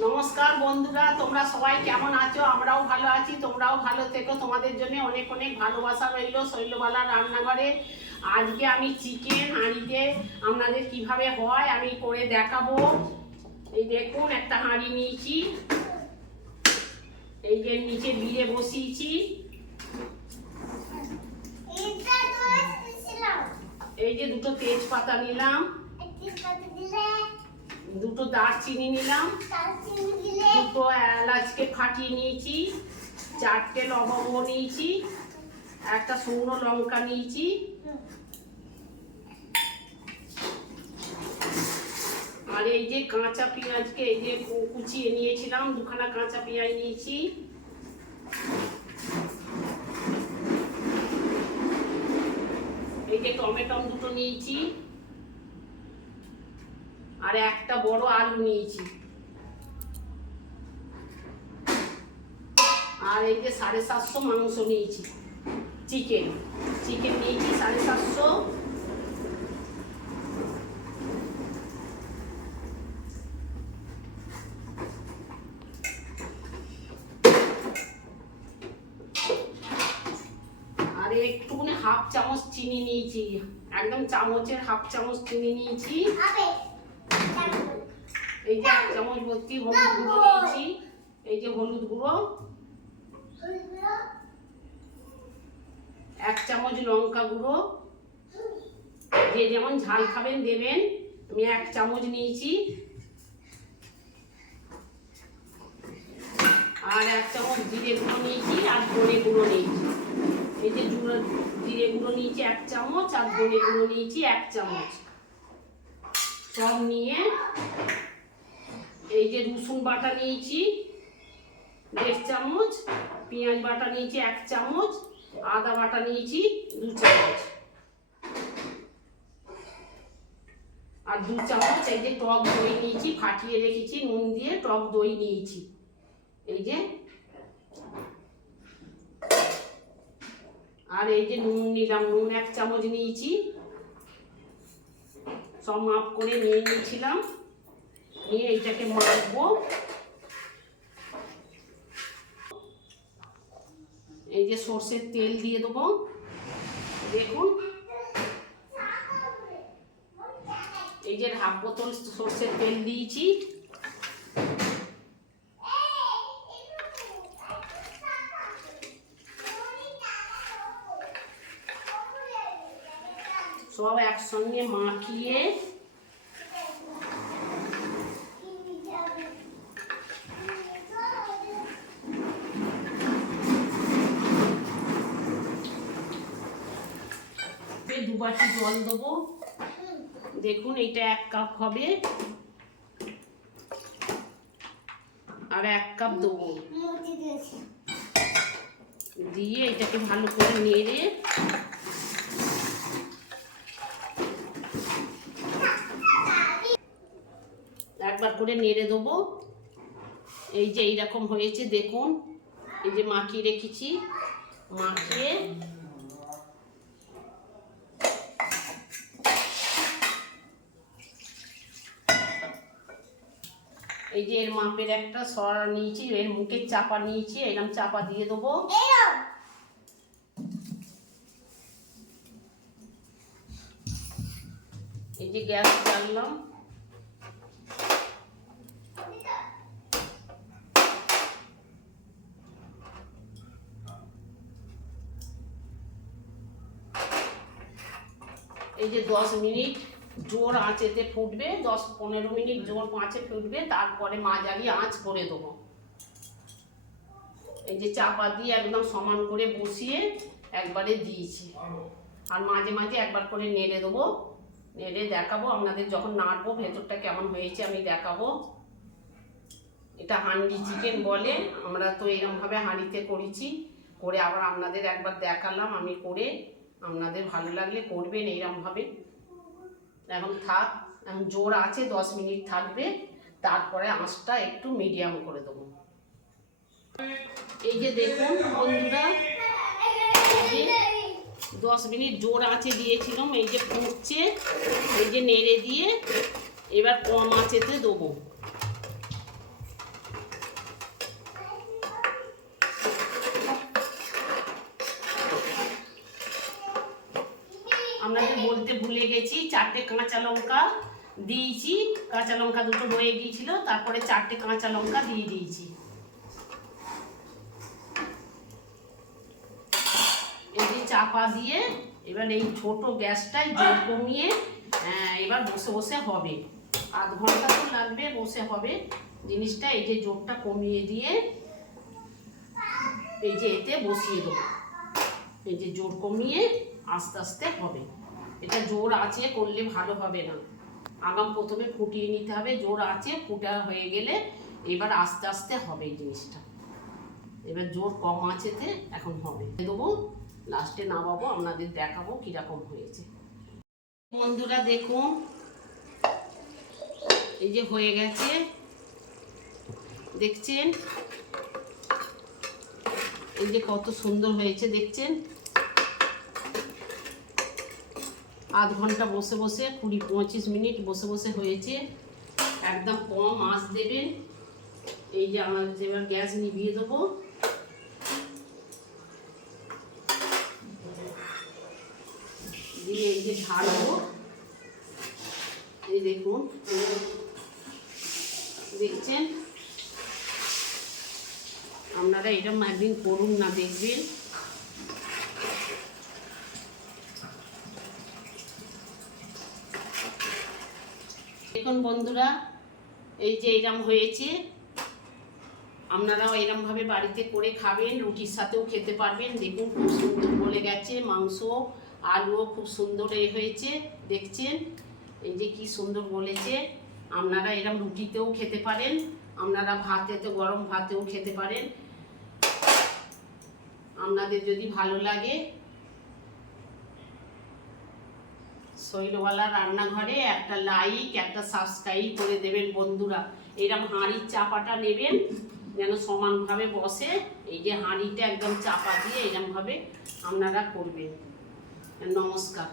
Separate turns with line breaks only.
নমস্কার বন্ধুরা তোমরা সবাই কেমন আছো? আমরাও ভালো আছি তোমরাও ভালো থেকো। তোমাদের জন্য অনেক অনেক ভালোবাসা রইল শৈলবালা রান্নাঘরে। আজকে আমি চিকেন হাঁড়িতে আপনাদের কীভাবে হয় আমি করে দেখাবো। এই দেখুন একটা হাঁড়ি নিয়েছি। এই যে নিচে দিয়ে বসিয়েছি। এই যে দুটো তেজপাতা নিলাম। দুটো দারচিনি নিলাম। দুটো এলাচকে ফাটিয়ে নিয়েছি। চারটে লবঙ্গ নিয়েছি। একটা শুকনো লঙ্কা নিয়েছি। আর এই যে কাঁচা পেঁয়াজকে এই যে কুচিয়ে নিয়েছিলাম, দুখানা কাঁচা পেঁয়াজ নিয়েছি। এই যে টমেটো দুটো নিয়েছি। আর একটা বড় আলু নিয়েছি। আর এই যে সাড়ে সাতশো মাংস নিয়েছি। চিকেন। চিকেন নিয়েছি সাড়ে সাতশো। আর হাফ চামচ চিনি নিয়েছি। একদম চামচের হাফ চামচ চিনি নিয়েছি। এই যে এক চামচ ভর্তি হলুদ গুঁড়ো নিয়েছি। এই যে হলুদ গুঁড়ো। এক চামচ লঙ্কা গুঁড়ো। যে যেমন ঝাল খাবেন দেবেন। আমি এক চামচ নিয়েছি। আর এক চামচ জিরে গুঁড়ো নিয়েছি আর ধনে গুঁড়ো নিয়েছি। এই যে জুড়ো- জিরে গুঁড়ো নিয়েছি এক চামচ আর ধনে গুঁড়ো নিয়েছি এক চামচ। সব নিয়ে এই যে রসুন বাটা নিয়েছি, দেড় চামচ, পেঁয়াজ বাটা নিয়েছি এক চামচ, আদা বাটা নিয়েছি দু চামচ। আর দু চামচ এই যে টক দই নিয়েছি, ফাটিয়ে রেখেছি, নুন দিয়ে টক দই নিয়েছি। এই যে। আর এই যে নুন নিলাম, নুন এক চামচ নিয়েছি। সব মাপ করে নিয়ে নিয়েছিলাম। নিয়ে এইটাকে মাখবো। এই যে সর্ষের তেল দিয়ে দেবো। দেখুন। এই যে হাফ বোতল সর্ষের তেল দিয়েছি। সব একসঙ্গে মাখিয়ে দিয়ে দু বাটি জল দেবো? দেখুন, এইটা এক কাপ হবে। আর এক কাপ দেবো। দিয়ে এটাকে ভালো করে নেড়ে একবার করে নেড়ে দেবো। এই যে এইরকম হয়েছে, দেখুন। এই যে মাখিয়ে রেখেছি। মাখিয়ে এই যে এর মাপের একটা সরা নিয়েছি, এর মুখের চাপা নিয়েছি এরকম চাপা দিয়ে দেবো। এই যে গ্যাস জ্বাললাম। এই যে দশ মিনিট। জোর আঁচেতে ফুটবে, দশ পনেরো মিনিট জোর আঁচে ফুটবে, তারপরে মাঝারি আঁচ করে দেবো। এই যে চাপা দিয়ে একদম সমান করে বসিয়ে একবারে দিয়েছি। আর মাঝে মাঝে একবার করে নেড়ে দেবো। নেড়ে দেখাবো, আপনাদের যখন নাড়বো, ভেতরটা কেমন হয়েছে আমি দেখাবো। এটা হান্ডি চিকেন বলে, আমরা তো এরকমভাবে হাঁড়িতে করেছি। করে আবার আপনাদের একবার দেখালাম, আমি করে আপনাদের ভালো লাগলে করবেন এইরকমভাবে এখন থাক, এখন জোর আছে, দশ মিনিট থাকবে, তারপরে আঁচটা একটু মিডিয়াম করে দেবো। এই যে দেখুন বন্ধুরা দশ মিনিট জোর আঁচে দিয়েছিলাম, এই যে ফুটছে, এই যে নেড়ে দিয়ে এবার কম আঁচেতে দেবো। চারটে কাঁচা লঙ্কা দিয়েছি। কাঁচা লঙ্কা দুটো রয়ে গিয়েছিল, তারপরে চারটে কাঁচা লঙ্কা দিয়ে দিয়েছি। এই চাপা দিয়ে, এবার এই ছোট গ্যাসটাই জোর কমিয়ে এবার বসে বসে হবে। আধ ঘণ্টা তো লাগবে, বসে হবে। জিনিসটা এই যে জোরটা কমিয়ে দিয়ে এই যে এতে বসিয়ে দেবো। এই যে জোর কমিয়ে আস্তে আস্তে হবে। এটা জোর আছে করলে ভালো হবে না। আগাম প্রথমে ফুটিয়ে নিতে হবে, জোর আছে, ফুটা হয়ে গেলে এবার আস্তে আস্তে হবে এই জিনিসটা। এবার জোর কম আছেতে এখন হবে। দেবো, লাস্টে নামাবো, আপনাদের দেখাবো কীরকম হয়েছে। বন্ধুরা দেখুন এই যে হয়ে গেছে। দেখছেন? এই যে কত সুন্দর হয়েছে, দেখছেন? আধ ঘণ্টা বসে বসে, কুড়ি পঁচিশ মিনিট বসে বসে হয়েছে। একদম কম আঁচ দেবেন এই যে আমার এবার গ্যাস নিভিয়ে দেবো। দিয়ে এই যে ঢালবো। এই দেখুন, দেখছেন? আপনারা এরকম একদিন করুন না, দেখবেন। দেখুন বন্ধুরা, এই যে এরম হয়েছে, আপনারাও এরমভাবে বাড়িতে করে খাবেন, রুটির সাথেও খেতে পারবেন। দেখুন খুব সুন্দর বলে গেছে, মাংস, আলুও খুব সুন্দর এ হয়েছে, দেখছেন? এই যে কি সুন্দর বলেছে আপনারা এরম রুটিতেও খেতে পারেন, আপনারা ভাতেতে গরম ভাতেও খেতে পারেন। আপনাদের যদি ভালো লাগে শৈলওয়ালা রান্নাঘরে একটা লাইক একটা সাবস্ক্রাইব করে দেবেন বন্ধুরা। এরকম হাঁড়ির চাপাটা নেবেন, যেন সমানভাবে বসে। এই যে হাঁড়িটা একদম চাপা দিয়ে এরকমভাবে আপনারা করবেন। নমস্কার।